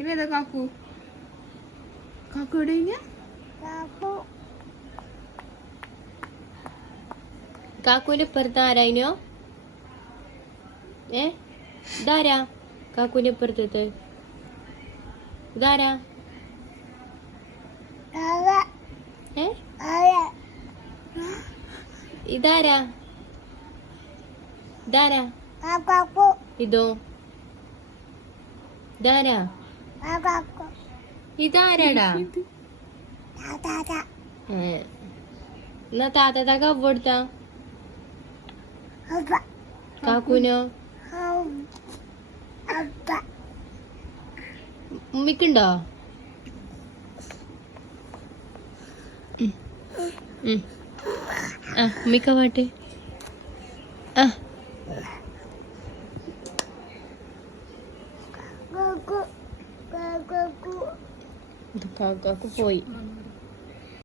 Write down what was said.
ഇതേതാ കാക്കു? കാക്കു എവിടെ? കാക്കുവിന്റെ ഇപ്പുറത്ത് ആരായിനോ? ഇതാരാ കാക്കുവിന്റെ ഇപ്പുറത്തത്? ഇതാരാ? ഇതാരാ? ഇതാരാ? ഇതോ? ഇതാരാ? ഇതാരാടാ? എന്നാ താത്താക്ക് അവ കൊടുത്താ? കാക്കൂനോ? ഉമ്മിക്കുണ്ടോ? ഉമ്മിക്ക പാട്ട്. കാക്കു പോയി.